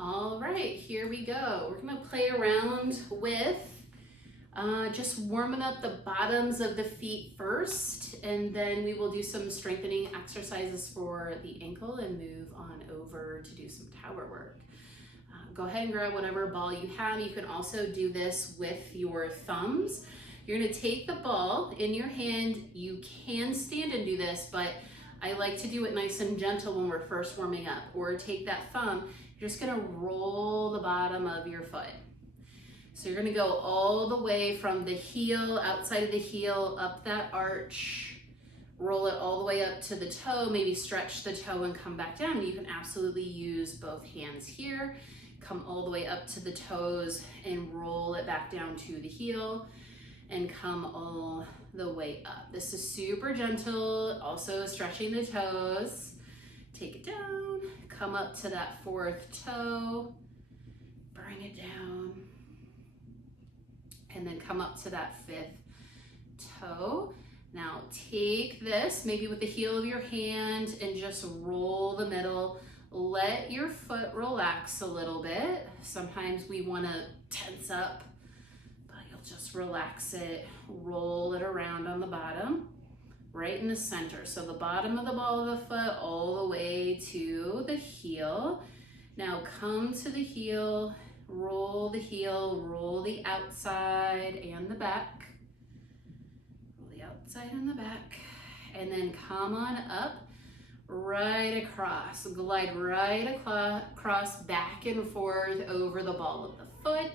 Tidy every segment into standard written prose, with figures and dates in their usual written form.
All right, here we go. We're gonna play around with just warming up the bottoms of the feet first, and then we will do some strengthening exercises for the ankle and move on over to do some tower work. Go ahead and grab whatever ball you have. You can also do this with your thumbs. You're gonna take the ball in your hand. You can stand and do this, but I like to do it nice and gentle when we're first warming up. Or take that thumb, you're just gonna roll the bottom of your foot. So you're gonna go all the way from the heel, outside of the heel, up that arch, roll it all the way up to the toe, maybe stretch the toe and come back down. You can absolutely use both hands here. Come all the way up to the toes and roll it back down to the heel and come all the way up. This is super gentle, also stretching the toes. Take it down, come up to that fourth toe, bring it down, and then come up to that fifth toe. Now take this, maybe with the heel of your hand, and just roll the middle. Let your foot relax a little bit. Sometimes we want to tense up, but you'll just relax it, roll it around on the bottom, right in the center. So the bottom of the ball of the foot all the way to the heel. Now come to the heel, roll the outside and the back. Roll the outside and the back, and then come on up. Right across, glide right across, back and forth over the ball of the foot.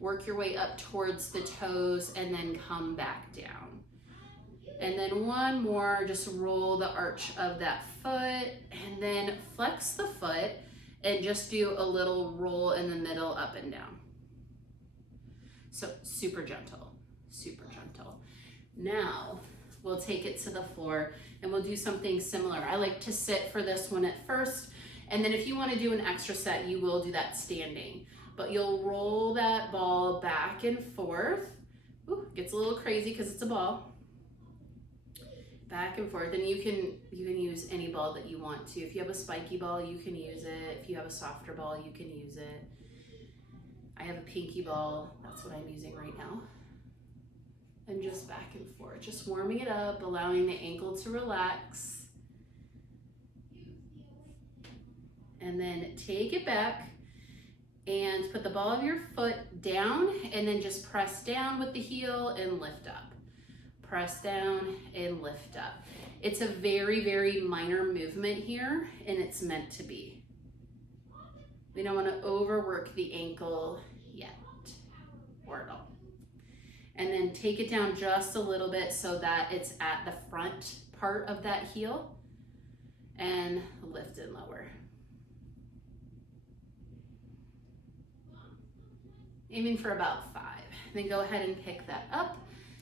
Work your way up towards the toes and then come back down. And then one more, just roll the arch of that foot and then flex the foot and just do a little roll in the middle, up and down. So super gentle, super gentle. Now, we'll take it to the floor and we'll do something similar. I like to sit for this one at first, and then if you want to do an extra set, you will do that standing. But you'll roll that ball back and forth. Ooh, gets a little crazy because it's a ball. Back and forth, and you can use any ball that you want to. If you have a spiky ball, you can use it. If you have a softer ball, you can use it. I have a pinky ball. That's what I'm using right now. And just back and forth, just warming it up, allowing the ankle to relax. And then take it back and put the ball of your foot down, and then just press down with the heel and lift up. Press down and lift up. It's a very, very minor movement here, and it's meant to be. We don't want to overwork the ankle yet, or at all. And then take it down just a little bit so that it's at the front part of that heel, and lift and lower. Aiming for about 5. Then go ahead and pick that up.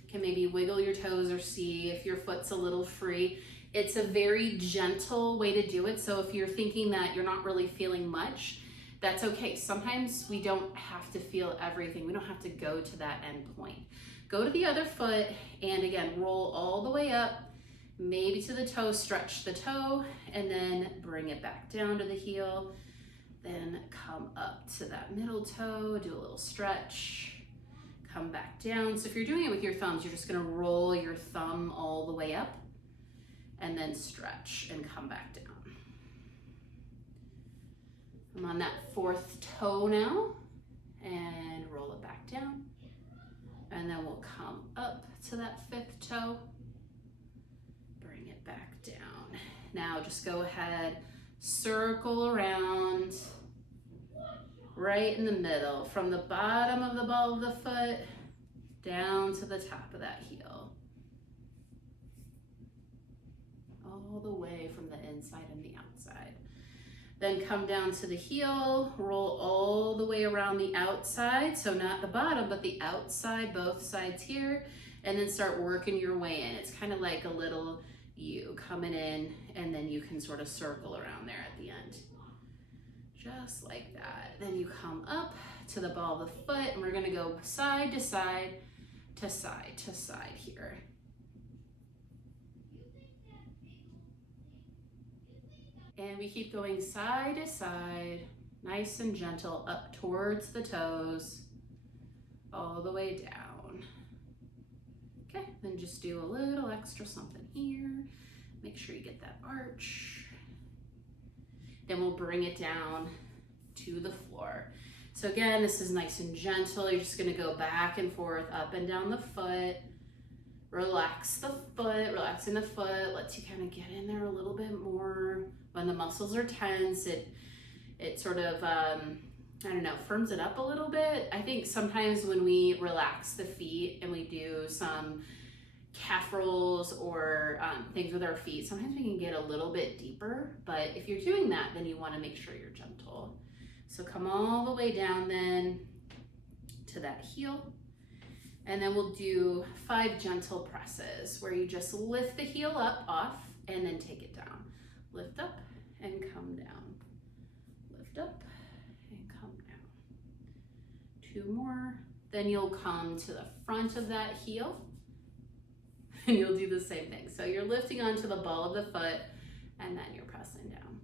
Can maybe wiggle your toes or see if your foot's a little free. It's a very gentle way to do it. So if you're thinking that you're not really feeling much, that's okay. Sometimes we don't have to feel everything. We don't have to go to that end point. Go to the other foot and again, roll all the way up, maybe to the toe, stretch the toe, and then bring it back down to the heel. Then come up to that middle toe, do a little stretch, come back down. So if you're doing it with your thumbs, you're just gonna roll your thumb all the way up and then stretch and come back down. I'm on that fourth toe now and roll it back down. And then we'll come up to that fifth toe, bring it back down. Now just go ahead, circle around right in the middle, from the bottom of the ball of the foot down to the top of that heel. All the way from the inside and the outside. Then come down to the heel, roll all the way around the outside, so not the bottom, but the outside, both sides here, and then start working your way in. It's kind of like a little U coming in, and then you can sort of circle around there at the end. Just like that. Then you come up to the ball of the foot, and we're gonna go side to side to side to side here. And we keep going side to side Nice and gentle up towards the toes, all the way down. Okay, then just do a little extra something here. Make sure you get that arch. Then we'll bring it down to the floor. So again, this is nice and gentle. You're just gonna go back and forth, up and down the foot. Relax the foot, relaxing the foot lets you kind of get in there a little bit more. When the muscles are tense, it sort of, I don't know, firms it up a little bit. I think sometimes when we relax the feet and we do some calf rolls or things with our feet, sometimes we can get a little bit deeper, but if you're doing that, then you wanna make sure you're gentle. So come all the way down then to that heel. And then we'll do 5 gentle presses where you just lift the heel up off and then take it down. Lift up and come down. Lift up and come down. 2 more. Then you'll come to the front of that heel and you'll do the same thing. So you're lifting onto the ball of the foot and then you're pressing down.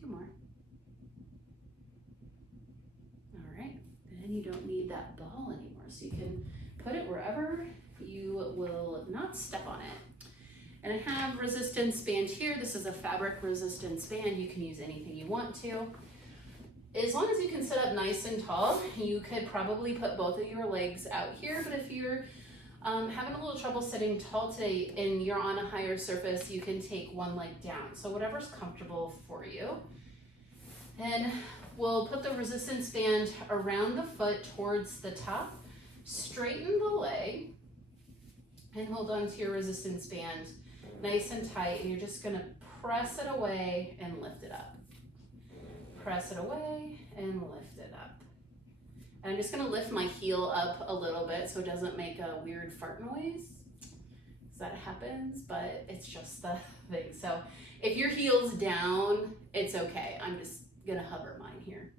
2 more. And you don't need that ball anymore. So you can put it wherever you will not step on it. And I have resistance band here. This is a fabric resistance band. You can use anything you want to. As long as you can sit up nice and tall, you could probably put both of your legs out here. But if you're having a little trouble sitting tall today and you're on a higher surface, you can take one leg down. So whatever's comfortable for you. And we'll put the resistance band around the foot towards the top, straighten the leg, and hold on to your resistance band nice and tight, and you're just gonna press it away and lift it up. Press it away and lift it up. And I'm just gonna lift my heel up a little bit so it doesn't make a weird fart noise. That happens, but it's just the thing. So if your heel's down, it's okay. I'm just gonna hover mine here.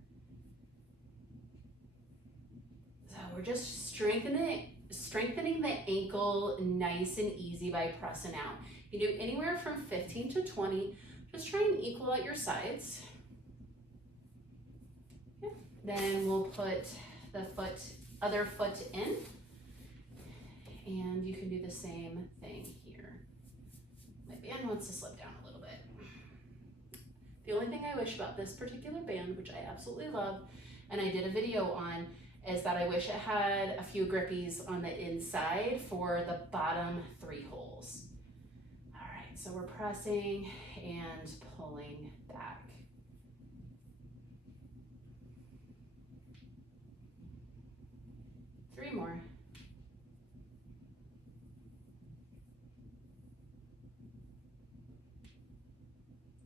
So we're just strengthening the ankle nice and easy by pressing out. You do anywhere from 15 to 20. Just try and equal out your sides. Yeah. Then we'll put the other foot in, and you can do the same thing here. My band wants to slip down a little bit. The only thing I wish about this particular band, which I absolutely love, and I did a video on, is that I wish it had a few grippies on the inside for the bottom 3 holes. All right, so we're pressing and pulling back. Three more.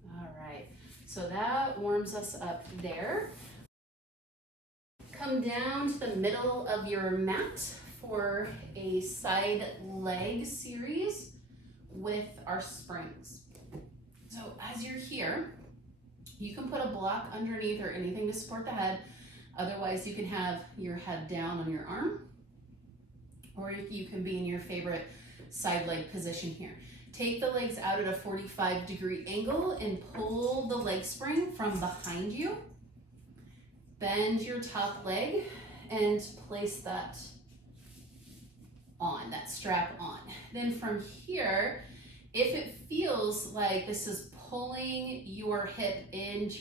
All right. So that warms us up there. Come down to the middle of your mat for a side leg series with our springs. So as you're here, you can put a block underneath or anything to support the head. Otherwise, you can have your head down on your arm, or you can be in your favorite side leg position here. Take the legs out at a 45-degree angle and pull the leg spring from behind you. Bend your top leg and place that on, that strap on. Then from here, if it feels like this is pulling your hip into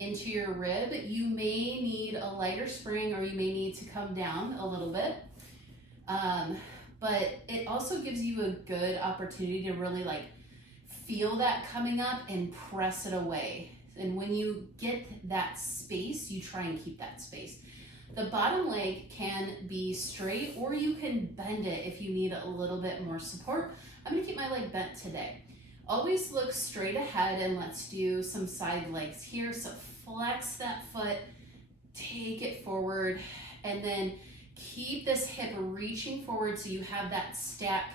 your rib, you may need a lighter spring, or you may need to come down a little bit. But it also gives you a good opportunity to really feel that coming up and press it away. And when you get that space, you try and keep that space. The bottom leg can be straight, or you can bend it if you need a little bit more support. I'm gonna keep my leg bent today. Always look straight ahead, and let's do some side legs here. So flex that foot, take it forward, and then keep this hip reaching forward so you have that stack.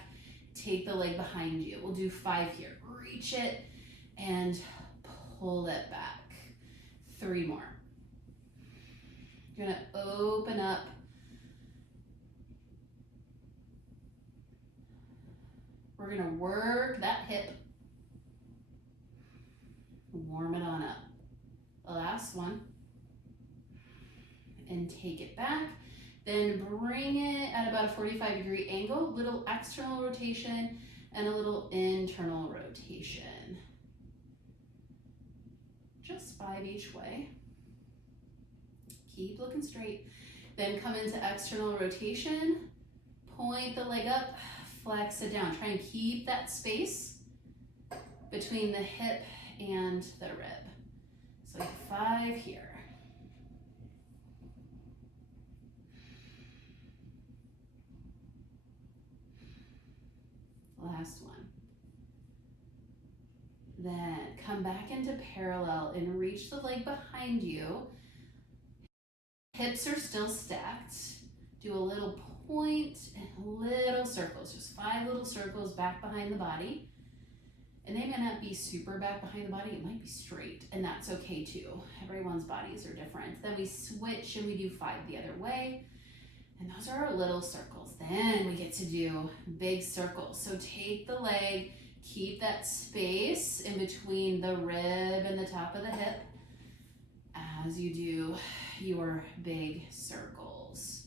Take the leg behind you. We'll do 5 here. Reach it and pull it back. 3 more. You're gonna open up. We're gonna work that hip. Warm it on up. The last one. And take it back. Then bring it at about a 45-degree angle, little external rotation and a little internal rotation. Just 5 each way. Keep looking straight. Then come into external rotation, point the leg up, flex it down. Try and keep that space between the hip and the rib. So 5 here. Last one. Then come back into parallel and reach the leg behind you. Hips are still stacked. Do a little point and little circles, just 5 little circles back behind the body. And they may not be super back behind the body, it might be straight, and that's okay too. Everyone's bodies are different. Then we switch and we do 5 the other way. And those are our little circles. Then we get to do big circles. So take the leg, keep that space in between the rib and the top of the hip as you do your big circles.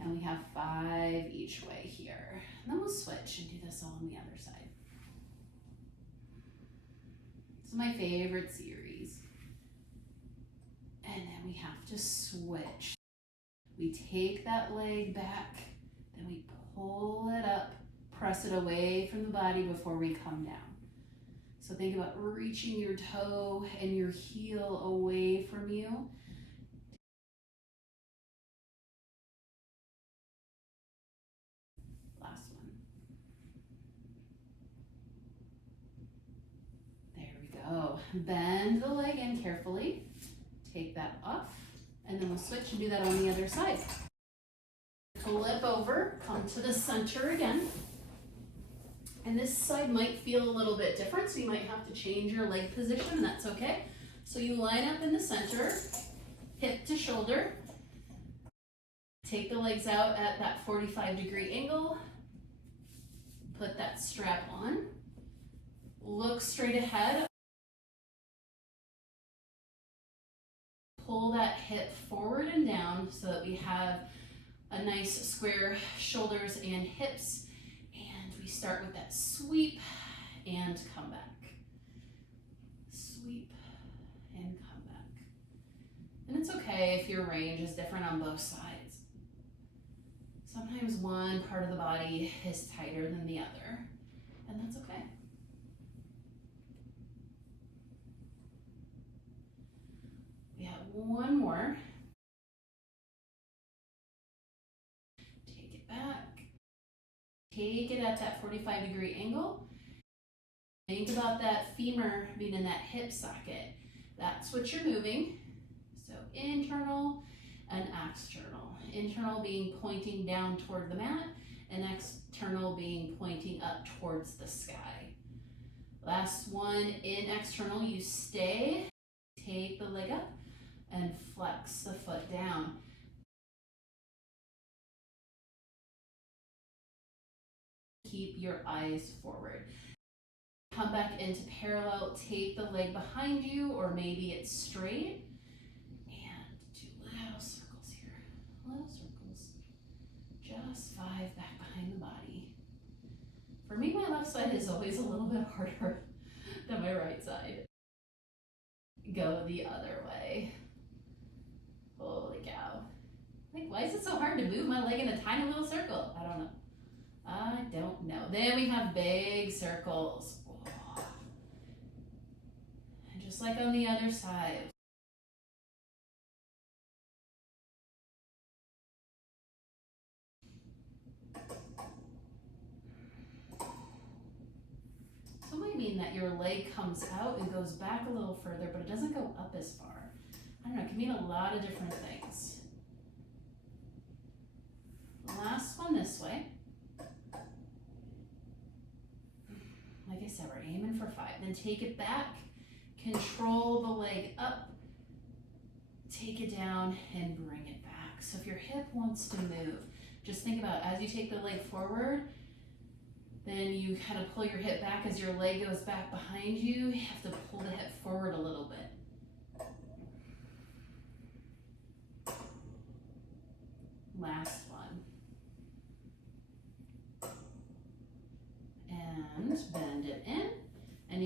And we have 5 each way here. And then we'll switch and do this all on the other side. This is my favorite series. And then we have to switch. We take that leg back, then we pull it up, press it away from the body before we come down. So think about reaching your toe and your heel away from you. Last one. There we go. Bend the leg in carefully. Take that off. And then we'll switch and do that on the other side. Flip over, come to the center again. And this side might feel a little bit different, so you might have to change your leg position, and that's okay. So you line up in the center, hip to shoulder. Take the legs out at that 45-degree angle. Put that strap on. Look straight ahead. Pull that hip forward and down so that we have a nice square shoulders and hips. And we start with that sweep and come back. Sweep and come back. And it's okay if your range is different on both sides. Sometimes one part of the body is tighter than the other, and that's okay. We have one more. Take it back. Take it at that 45-degree angle. Think about that femur being in that hip socket. That's what you're moving. So internal and external. Internal being pointing down toward the mat, and external being pointing up towards the sky. Last one, in external, you stay. Take the leg up and flex the foot down. Keep your eyes forward. Come back into parallel, take the leg behind you, or maybe it's straight, and do little circles here. Little circles. Just 5 back behind the body. For me, my left side is always a little bit harder than my right side. Go the other way. Holy cow. Like, why is it so hard to move my leg in a tiny little circle? I don't know. Then we have big circles. Oh. And just like on the other side. So it might mean that your leg comes out and goes back a little further, but it doesn't go up as far. I don't know, it can mean a lot of different things. Last one this way. Like I said, we're aiming for 5. Then take it back, control the leg up, take it down, and bring it back. So if your hip wants to move, just think about as you take the leg forward, then you kind of pull your hip back as your leg goes back behind you. You have to pull the hip forward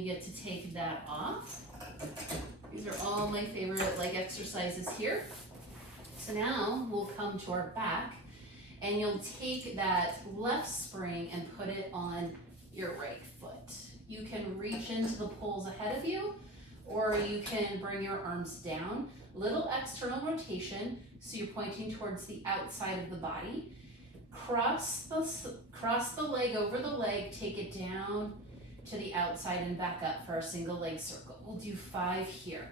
get to take that off. These are all my favorite leg exercises here. So now we'll come to our back, and you'll take that left spring and put it on your right foot. You can reach into the poles ahead of you, or you can bring your arms down. Little external rotation, so you're pointing towards the outside of the body. Cross the leg over the leg, take it down to the outside and back up for our single leg circle. We'll do 5 here.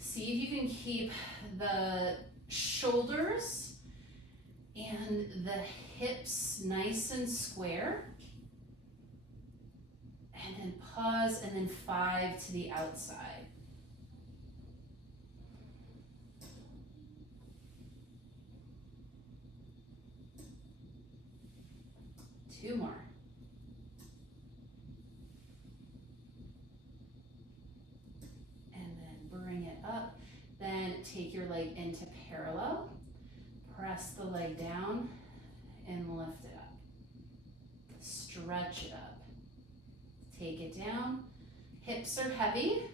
See if you can keep the shoulders and the hips nice and square. And then pause, and then 5 to the outside. Two more. And then bring it up. Then take your leg into parallel. Press the leg down and lift it up. Stretch it up. Take it down. Hips are heavy.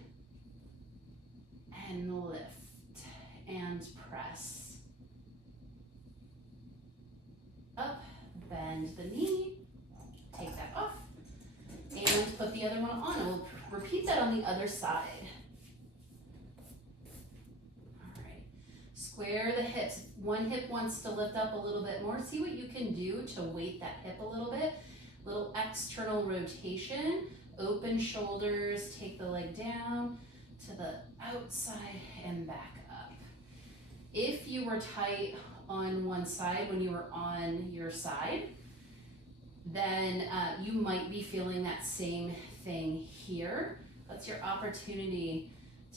And lift and press. Up, bend the knee. Take that off and put the other one on. And we'll repeat that on the other side. All right, square the hips. One hip wants to lift up a little bit more. See what you can do to weight that hip a little bit. Little external rotation, open shoulders, take the leg down to the outside and back up. If you were tight on one side when you were on your side, then you might be feeling that same thing here. That's your opportunity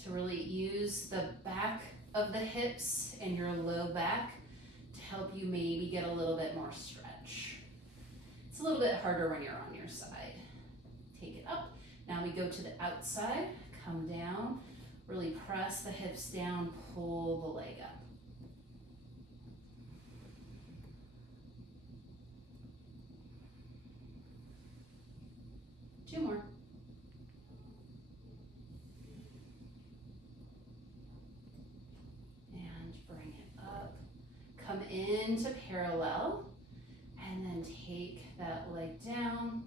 to really use the back of the hips and your low back to help you maybe get a little bit more stretch. It's a little bit harder when you're on your side. Take it up. Now we go to the outside, come down, really press the hips down, pull the leg up. Two more. And bring it up. Come into parallel, and then take that leg down.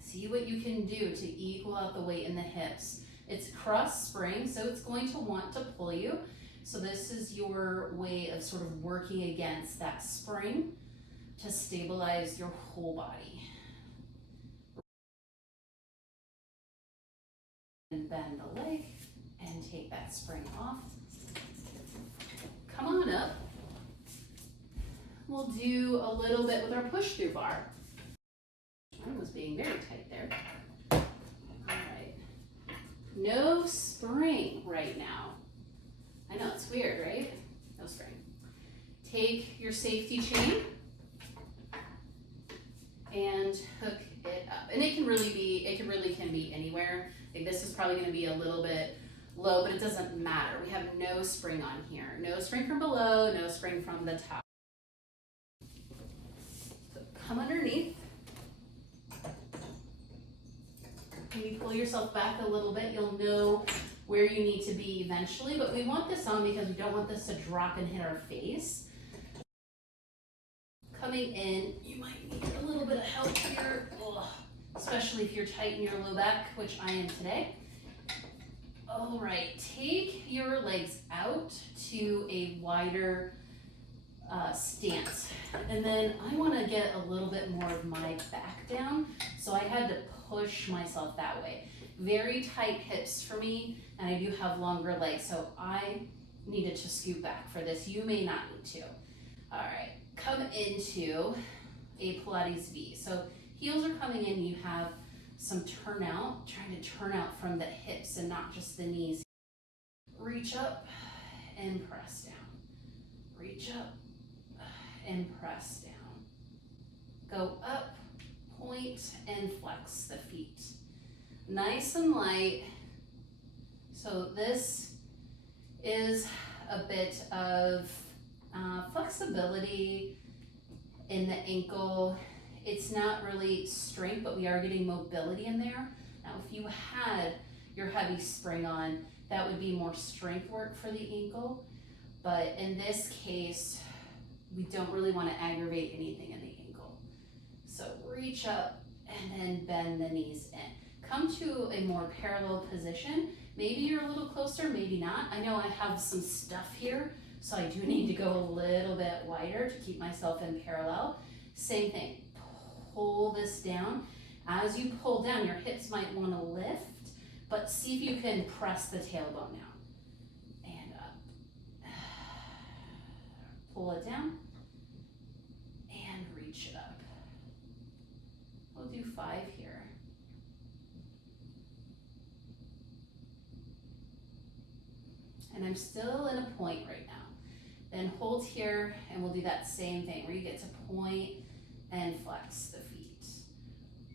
See what you can do to equal out the weight in the hips. It's cross spring, so it's going to want to pull you. So this is your way of sort of working against that spring to stabilize your whole body. And bend the leg and take that spring off. Come on up. We'll do a little bit with our push through bar. Mine was being very tight there. All right. No spring right now. I know, it's weird, right? No spring. Take your safety chain and hook it up. And it can really be anywhere. Like this is probably gonna be a little bit low, but it doesn't matter. We have no spring on here. No spring from below, no spring from the top. So come underneath. Maybe pull yourself back a little bit. You'll know where you need to be eventually, but we want this on because we don't want this to drop and hit our face. Coming in, you might need a little bit of help here. Ugh. Especially if you're tight in your low back, which I am today. All right, take your legs out to a wider stance. And then I wanna get a little bit more of my back down, so I had to push myself that way. Very tight hips for me, and I do have longer legs, so I needed to scoot back for this. You may not need to. All right, come into a Pilates V. So heels are coming in, you have some turnout, trying to turn out from the hips and not just the knees. Reach up and press down. Reach up and press down. Go up, point, and flex the feet. Nice and light. So this is a bit of flexibility in the ankle. It's not really strength, but we are getting mobility in there. Now, if you had your heavy spring on, that would be more strength work for the ankle. But in this case, we don't really want to aggravate anything in the ankle. So reach up and then bend the knees in. Come to a more parallel position. Maybe you're a little closer, maybe not. I know I have some stuff here, so I do need to go a little bit wider to keep myself in parallel. Same thing, pull this down. As you pull down, your hips might want to lift, but see if you can press the tailbone down. And up. Pull it down. And reach it up. We'll do 5 here. And I'm still in a point right now. Then hold here, and we'll do that same thing where you get to point and flex the feet.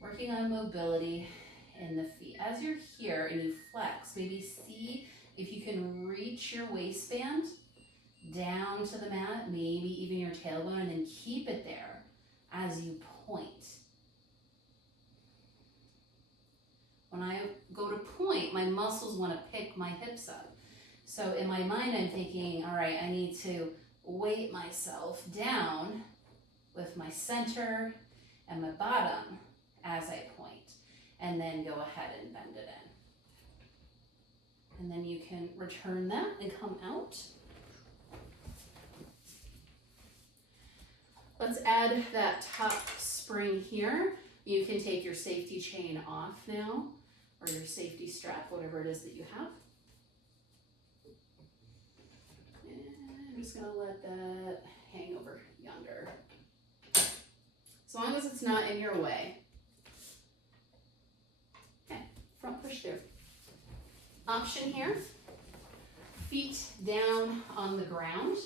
Working on mobility in the feet. As you're here and you flex, maybe see if you can reach your waistband down to the mat, maybe even your tailbone, and then keep it there as you point. When I go to point, my muscles want to pick my hips up. So in my mind, I'm thinking, all right, I need to weight myself down with my center and my bottom as I point, and then go ahead and bend it in. And then you can return that and come out. Let's add that top spring here. You can take your safety chain off now, or your safety strap, whatever it is that you have. I'm just gonna let that hang over yonder. As long as it's not in your way. Okay, front push through. Option here, feet down on the ground.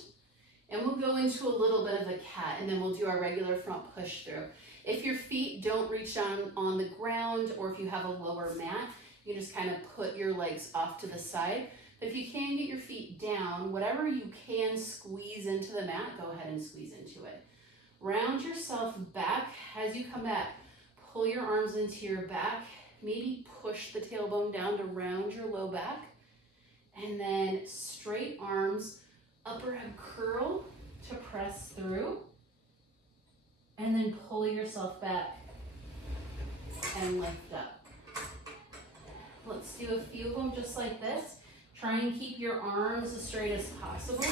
And we'll go into a little bit of a cat, and then we'll do our regular front push through. If your feet don't reach down on the ground, or if you have a lower mat, you just kind of put your legs off to the side. But if you can get your feet down, whatever you can squeeze into the mat, go ahead and squeeze into it. Round yourself back. As you come back, pull your arms into your back. Maybe push the tailbone down to round your low back. And then straight arms, upper ab curl to press through. And then pull yourself back and lift up. Let's do a few of them just like this. Try and keep your arms as straight as possible.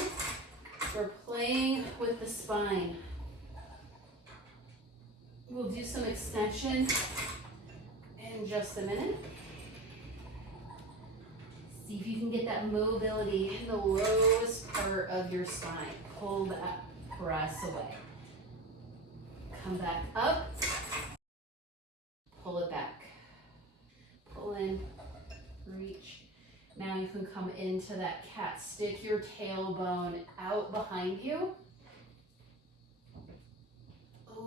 We're playing with the spine. We'll do some extension in just a minute. See if you can get that mobility in the lowest part of your spine. Pull back, press away. Come back up, pull it back. Pull in, reach. Now you can come into that cat. Stick your tailbone out behind you.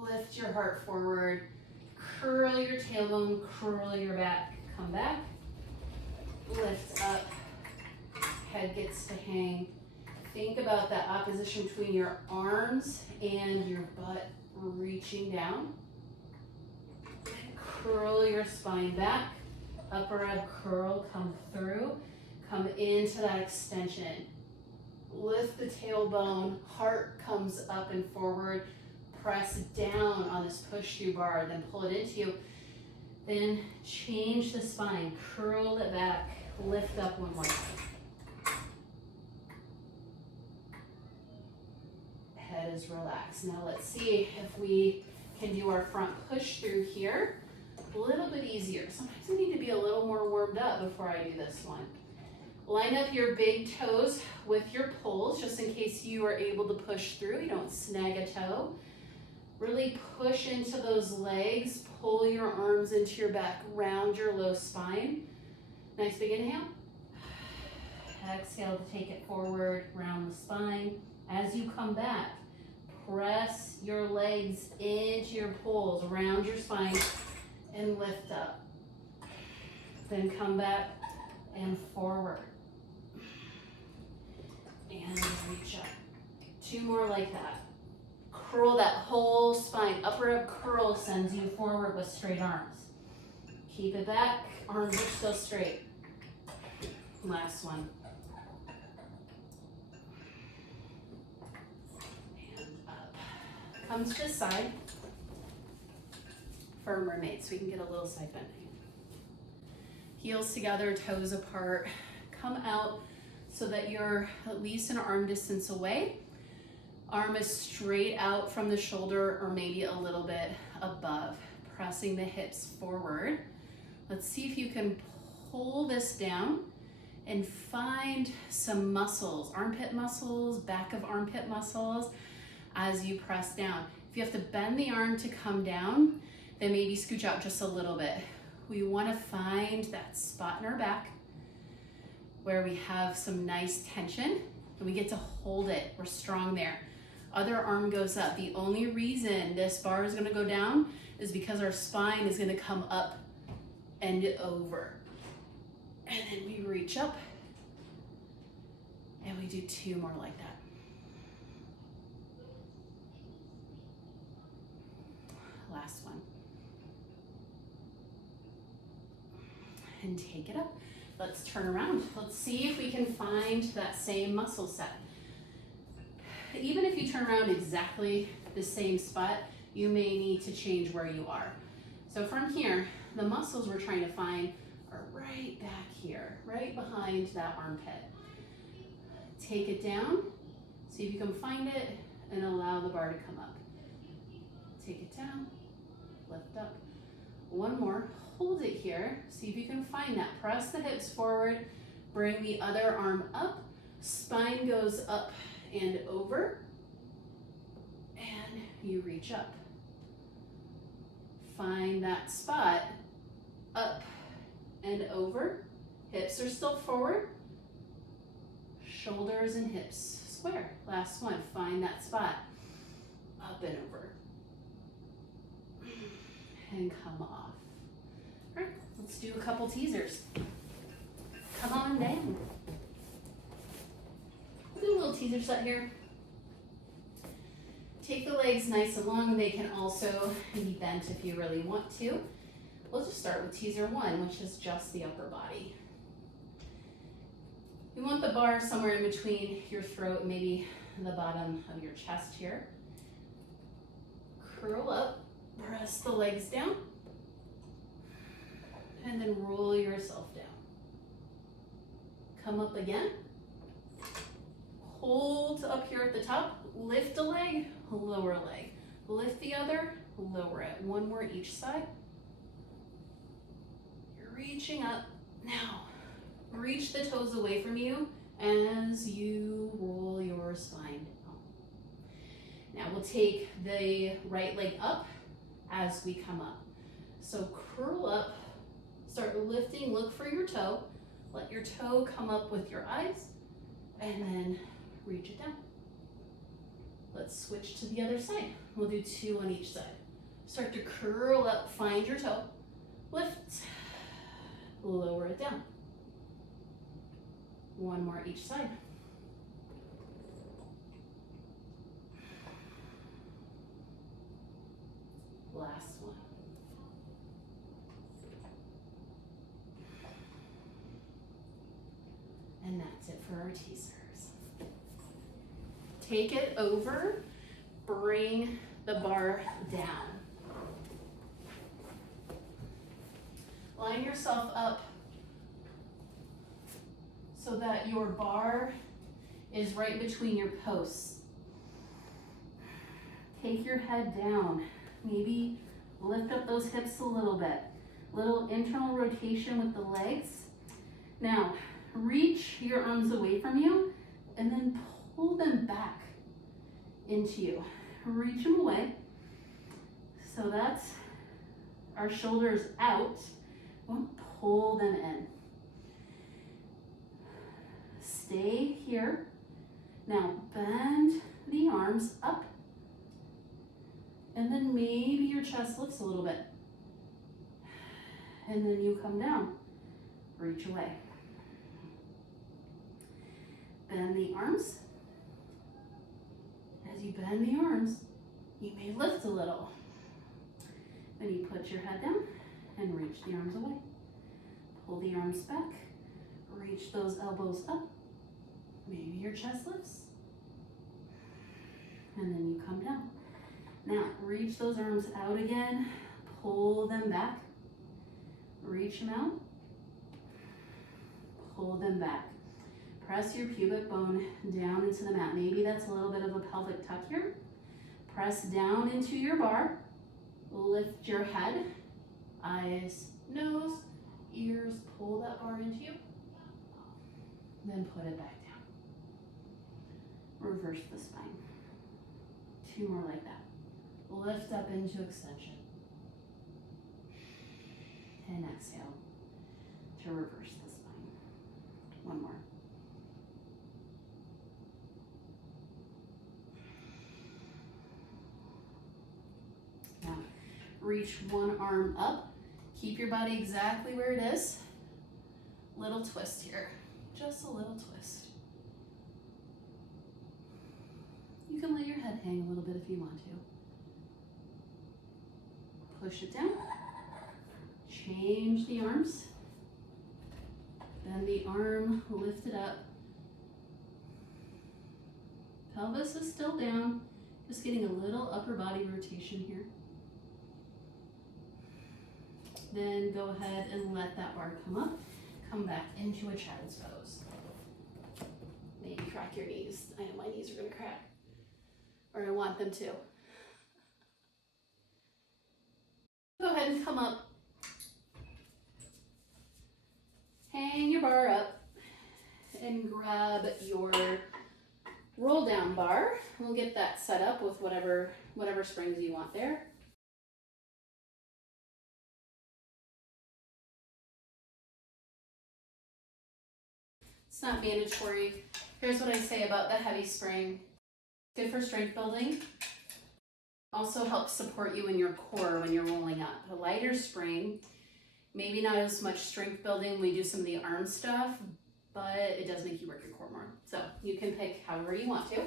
Lift your heart forward. Curl your tailbone, curl your back. Come back. Lift up. Head gets to hang. Think about that opposition between your arms and your butt reaching down. Curl your spine back. Upper ab curl, come through. Come into that extension. Lift the tailbone, heart comes up and forward. Press down on this push through bar, then pull it into you. Then change the spine, curl it back, lift up one more time. Head is relaxed. Now let's see if we can do our front push through here. A little bit easier. Sometimes I need to be a little more warmed up before I do this one. Line up your big toes with your poles, just in case you are able to push through. You don't snag a toe. Really push into those legs. Pull your arms into your back. Round your low spine. Nice big inhale. Exhale to take it forward. Round the spine. As you come back, press your legs into your poles. Round your spine and lift up. Then come back and forward. And reach up. 2 more like that. Curl that whole spine. Upper ab curl sends you forward with straight arms. Keep it back. Arms are still straight. Last one. And up. Come to the side for a mermaid so we can get a little side bending. Heels together, toes apart. Come out so that you're at least an arm distance away. Arm is straight out from the shoulder or maybe a little bit above. Pressing the hips forward. Let's see if you can pull this down and find some muscles, armpit muscles, back of armpit muscles as you press down. If you have to bend the arm to come down, then maybe scooch out just a little bit. We want to find that spot in our back where we have some nice tension and we get to hold it. We're strong there. Other arm goes up. The only reason this bar is going to go down is because our spine is going to come up and over. And then we reach up and we do 2 more like that. Last one. And take it up. Let's turn around. Let's see if we can find that same muscle set. Even if you turn around exactly the same spot, you may need to change where you are. So from here, the muscles we're trying to find are right back here, right behind that armpit. Take it down, see if you can find it, and allow the bar to come up. Take it down, lift up. One more, hold it here, see if you can find that. Press the hips forward, bring the other arm up, spine goes up and over, and you reach up. Find that spot, up and over, hips are still forward, shoulders and hips square. Last one, find that spot, up and over, and come off. All right, let's do a couple teasers. Come on down. Do a little teaser set here. Take the legs nice and long. They can also be bent if you really want to. We'll just start with teaser 1, which is just the upper body. You want the bar somewhere in between your throat and maybe the bottom of your chest here. Curl up, press the legs down, and then roll yourself down. Come up again. Hold up here at the top, lift a leg, lower a leg. Lift the other, lower it. One more each side. You're reaching up. Now, reach the toes away from you as you roll your spine down. Now we'll take the right leg up as we come up. So curl up, start lifting, look for your toe. Let your toe come up with your eyes, and then reach it down. Let's switch to the other side. We'll do 2 on each side. Start to curl up, find your toe, lift, lower it down. 1 more each side. Last one. And that's it for our teasers. Take it over, bring the bar down. Line yourself up so that your bar is right between your posts. Take your head down. Maybe lift up those hips a little bit. Little internal rotation with the legs. Now, reach your arms away from you and then pull them back into you. Reach them away. So that's our shoulders out. We'll pull them in. Stay here. Now bend the arms up. And then maybe your chest lifts a little bit. And then you come down. Reach away. Bend the arms. As you bend the arms, you may lift a little. Then you put your head down and reach the arms away. Pull the arms back, reach those elbows up. Maybe your chest lifts. And then you come down. Now, reach those arms out again, pull them back, reach them out, pull them back. Press your pubic bone down into the mat. Maybe that's a little bit of a pelvic tuck here. Press down into your bar, lift your head, eyes, nose, ears, pull that bar into you, then put it back down. Reverse the spine. 2 more like that. Lift up into extension. And exhale to reverse the spine. 1 more. Now, reach one arm up. Keep your body exactly where it is. Little twist here. Just a little twist. You can let your head hang a little bit if you want to. Push it down. Change the arms. Bend the arm, lift it up. Pelvis is still down. Just getting a little upper body rotation here. Then go ahead and let that bar come up. Come back into a child's pose. Maybe crack your knees. I know my knees are gonna crack. Or I want them to. Go ahead and come up. Hang your bar up and grab your roll down bar. We'll get that set up with whatever springs you want there. It's not mandatory. Here's what I say about the heavy spring. Good for strength building. Also helps support you in your core when you're rolling up. A lighter spring, maybe not as much strength building. We do some of the arm stuff, but it does make you work your core more. So you can pick however you want to.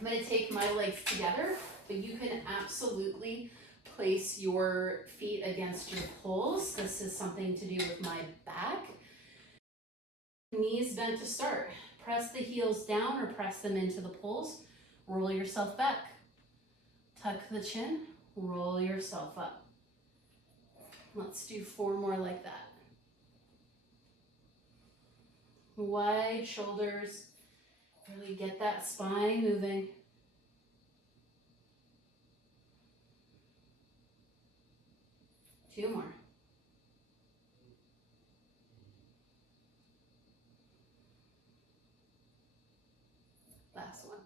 I'm gonna take my legs together, but you can absolutely place your feet against your poles. This is something to do with my back. Knees bent to start. Press the heels down or press them into the poles. Roll yourself back. Tuck the chin, roll yourself up. Let's do 4 more like that. Wide shoulders. Really get that spine moving. Two more. Last one.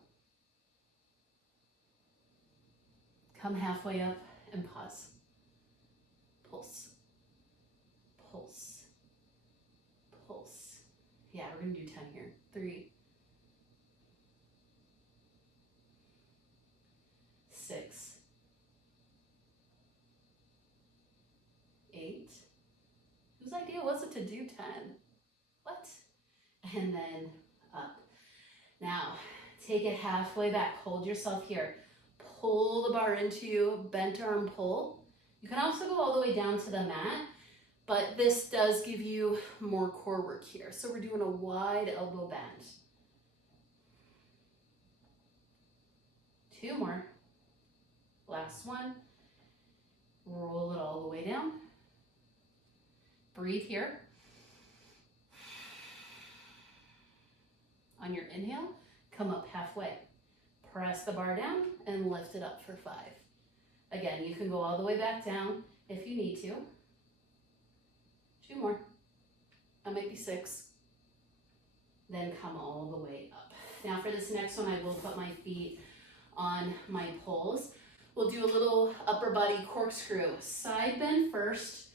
Come halfway up and pause. Pulse. Pulse. Pulse. Yeah, we're gonna do 10 here. 3, 6, 8. Whose idea was it to do 10? What? And then up. Now, take it halfway back. Hold yourself here. Pull the bar into you, bent arm pull. You can also go all the way down to the mat, but this does give you more core work here. So we're doing a wide elbow bend. 2 more. Last one. Roll it all the way down. Breathe here. On your inhale, come up halfway. Press the bar down and lift it up for 5. Again, you can go all the way back down if you need to. 2 more. That might be 6. Then come all the way up. Now for this next one, I will put my feet on my poles. We'll do a little upper body corkscrew. Side bend first.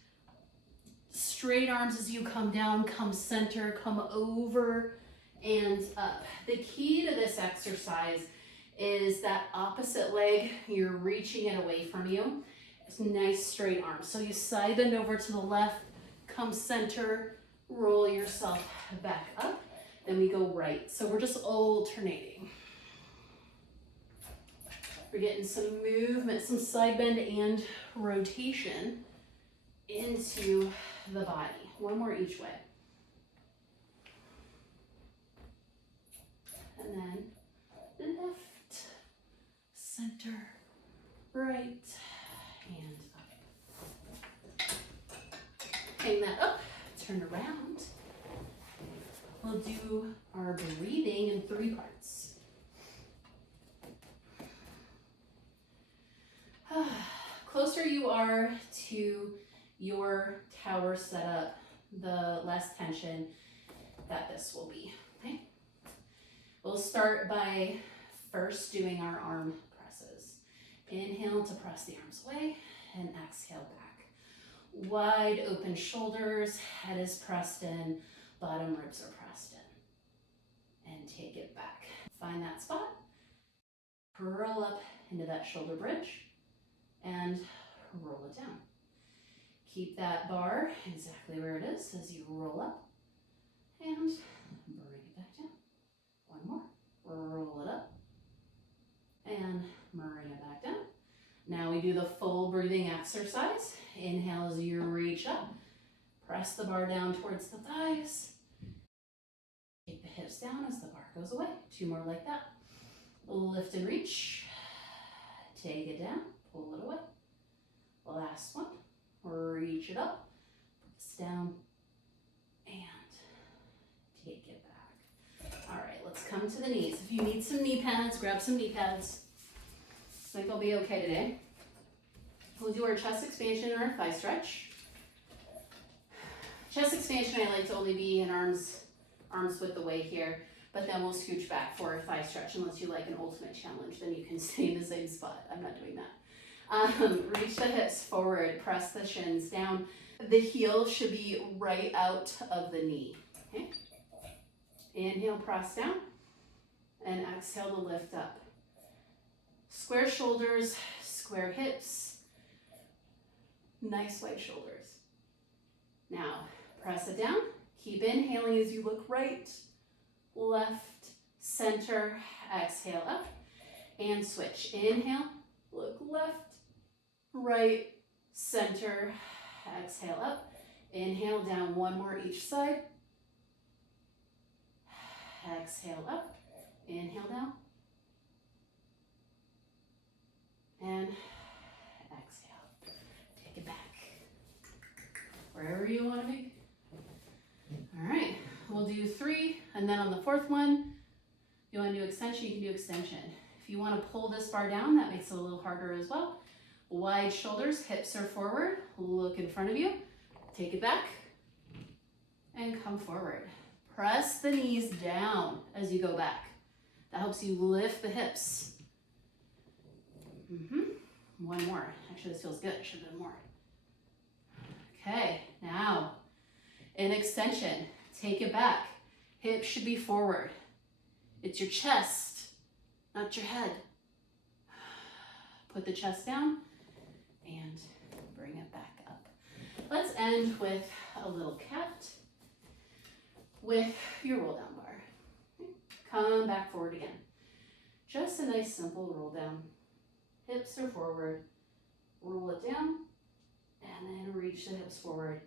Straight arms as you come down, come center, come over and up. The key to this exercise is that opposite leg, you're reaching it away from you. It's nice straight arms. So you side bend over to the left, come center, roll yourself back up, then we go right. So we're just alternating. We're getting some movement, some side bend and rotation into the body. One more each way. And then left, center, right, and up. Hang that up, turn around. We'll do our breathing in 3 parts. Closer you are to your tower setup, the less tension that this will be, okay? We'll start by first doing our arm presses. Inhale to press the arms away and exhale back. Wide open shoulders, head is pressed in, bottom ribs are pressed in. And take it back. Find that spot, curl up into that shoulder bridge, and roll it down. Keep that bar exactly where it is as you roll up and bring it back down. One more, roll it up and bring it back down. Now we do the full breathing exercise. Inhale as you reach up, press the bar down towards the thighs. Take the hips down as the bar goes away. 2 more like that. Lift and reach, take it down. Pull it away. Last one. Reach it up. Press down. And take it back. All right, let's come to the knees. If you need some knee pads, grab some knee pads. I think I'll be okay today. We'll do our chest expansion or our thigh stretch. Chest expansion, I like to only be in arms width away here. But then we'll scooch back for a thigh stretch unless you like an ultimate challenge. Then you can stay in the same spot. I'm not doing that. Reach the hips forward, press the shins down. The heel should be right out of the knee. Okay? Inhale, press down, and exhale to lift up. Square shoulders, square hips, nice wide shoulders. Now, press it down. Keep inhaling as you look right, left, center, exhale up, and switch. Inhale, look left, right, center, exhale up. Inhale, down 1 more each side. Exhale up, inhale down, and exhale. Take it back, wherever you want to be. All right, we'll do 3, and then on the 4th one, you want to do extension, you can do extension. If you want to pull this bar down, that makes it a little harder as well. Wide shoulders, hips are forward, look in front of you, take it back, and come forward. Press the knees down as you go back. That helps you lift the hips. 1 more. Actually, this feels good. I should have done more. Okay, now in extension, take it back. Hips should be forward. It's your chest, not your head. Put the chest down and bring it back up. Let's end with a little cat with your roll down bar. Come back forward again. Just a nice simple roll down. Hips are forward, roll it down, and then reach the hips forward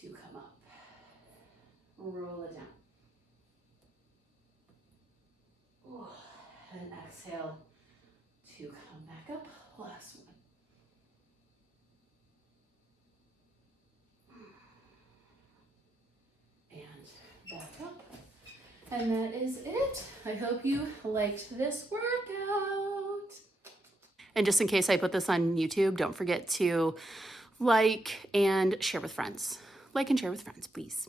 to come up. Roll it down. And exhale to come back up. Last one. And back up. And that is it. I hope you liked this workout. And just in case I put this on YouTube, don't forget to like and share with friends. Like and share with friends, please.